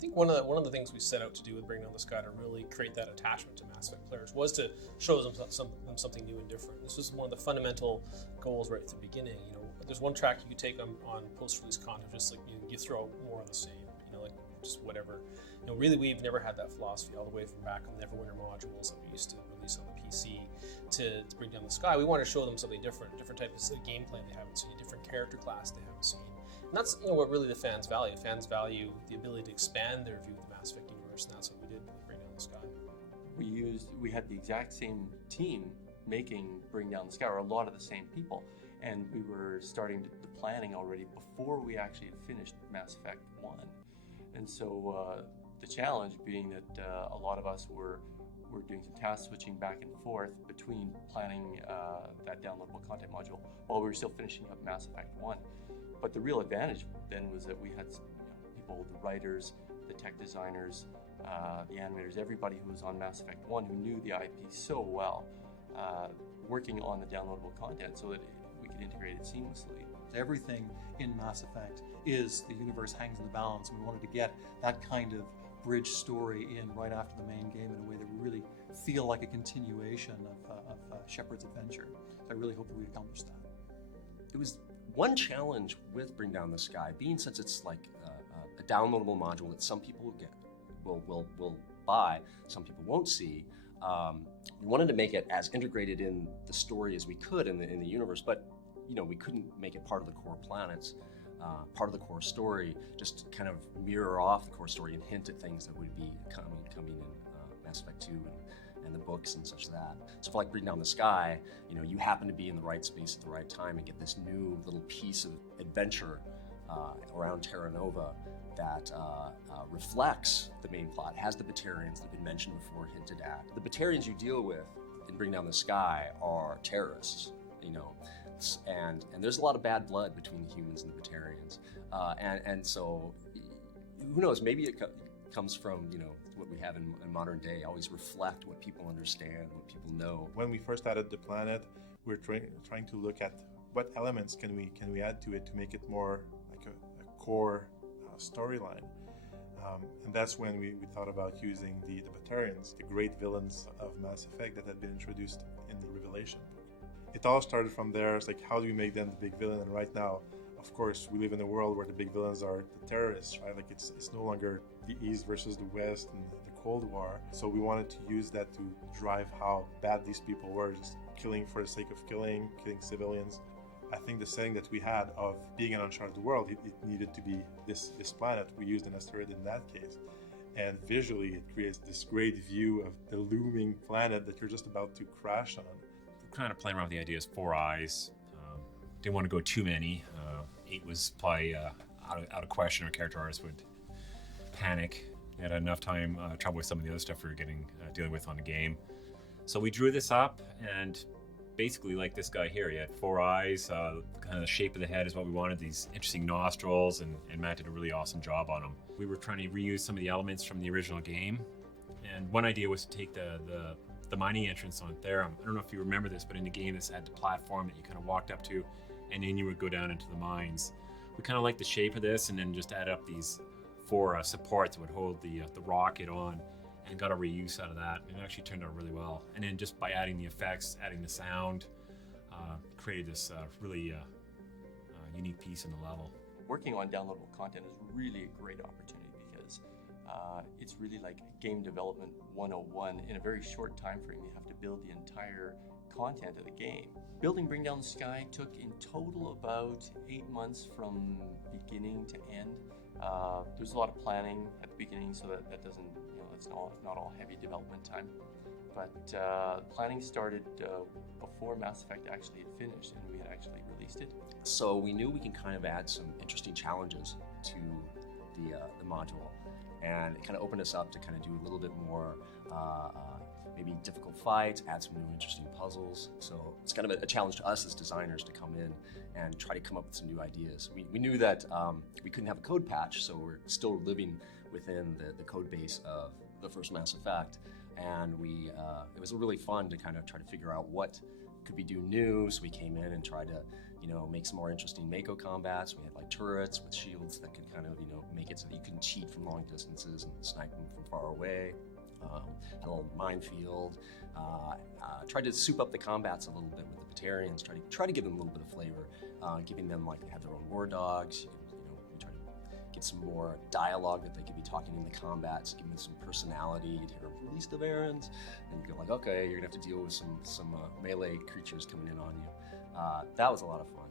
I think one of the things we set out to do with Bring Down the Sky to really create that attachment to Mass Effect players was to show them something new and different. This was one of the fundamental goals right at the beginning. There's one track you could take on post-release content, just like you throw more of the same. Like just whatever. Really, we've never had that philosophy all the way from back on the Neverwinter modules that we used to release on the PC to Bring Down the Sky. We want to show them something different types of gameplay they haven't seen, a different character class they haven't seen. And that's what really the fans value. Fans value the ability to expand their view of the Mass Effect universe, and that's what we did with Bring Down the Sky. We had the exact same team making Bring Down the Sky, or a lot of the same people, and we were starting the planning already before we actually had finished Mass Effect 1. And so the challenge being that a lot of us were doing some task switching back and forth between planning that downloadable content module while we were still finishing up Mass Effect 1. But the real advantage then was that we had people, the writers, the tech designers, the animators, everybody who was on Mass Effect 1 who knew the IP so well, working on the downloadable content so that we could integrate it seamlessly. Everything in Mass Effect is the universe hangs in the balance, and we wanted to get that kind of bridge story in right after the main game in a way that we really feel like a continuation of Shepard's adventure. So I really hope that we accomplished that. It was one challenge with Bring Down the Sky, being since it's like a downloadable module that some people will buy, some people won't see. We wanted to make it as integrated in the story as we could in the universe, but we couldn't make it part of the core planets, part of the core story, just kind of mirror off the core story and hint at things that would be coming in Mass Effect 2 and the books and such that. So for like Bring Down the Sky, you happen to be in the right space at the right time and get this new little piece of adventure around Terra Nova that reflects the main plot, has the Batarians that have been mentioned before, hinted at. The Batarians you deal with in Bring Down the Sky are terrorists, and there's a lot of bad blood between the humans and the Batarians. And so, who knows, maybe it comes from, what we have in modern day, always reflect what people understand, what people know. When we first added the planet, we're trying to look at what elements can we add to it to make it more like a core storyline. And that's when we thought about using the Batarians, the great villains of Mass Effect that had been introduced in the Revelation book. It all started from there. It's like, how do we make them the big villain? And right now, of course, we live in a world where the big villains are the terrorists, right? Like it's no longer the East versus the West and the Cold War. So we wanted to use that to drive how bad these people were, just killing for the sake of killing civilians. I think the setting that we had of being an uncharted world, it needed to be this planet. We used an asteroid in that case. And visually, it creates this great view of the looming planet that you're just about to crash on. Kind of playing around with the idea is 4 eyes. Didn't want to go too many. 8 was probably out of question. Our character artists would panic. We had enough time trouble with some of the other stuff we were dealing with on the game. So we drew this up, and basically like this guy here, he had 4 eyes. Kind of the shape of the head is what we wanted. These interesting nostrils, and Matt did a really awesome job on them. We were trying to reuse some of the elements from the original game, and one idea was to take the mining entrance on Therum. I don't know if you remember this, but in the game this had the platform that you kind of walked up to, and then you would go down into the mines. We kind of liked the shape of this, and then just add up these 4 supports that would hold the rocket on, and got a reuse out of that. And it actually turned out really well. And then just by adding the effects, adding the sound, created this really unique piece in the level. Working on downloadable content is really a great opportunity because it's really like game development 101. In a very short time frame, you have to build the entire content of the game. Building Bring Down the Sky took in total about 8 months from beginning to end. There's a lot of planning at the beginning, so that doesn't, it's not all heavy development time. But planning started before Mass Effect actually had finished and we had actually released it. So we knew we can kind of add some interesting challenges to the module, and it kind of opened us up to kind of do a little bit more maybe difficult fights, add some new interesting puzzles. So it's kind of a challenge to us as designers to come in and try to come up with some new ideas. We knew that we couldn't have a code patch, so we're still living within the code base of the first Mass Effect, and it was really fun to kind of try to figure out what could we do new. So we came in and tried to make some more interesting Mako combats. We had like turrets with shields that could kind of, make it so that you couldn't cheat from long distances and snipe them from far away. Had a little minefield. Tried to soup up the combats a little bit with the Batarians. Try to give them a little bit of flavor, giving them like they have their own war dogs. We try to get some more dialogue that they could be talking in the combats, give them some personality. You'd hear release the Barons, and you go like, okay, you're gonna have to deal with some melee creatures coming in on you. That was a lot of fun.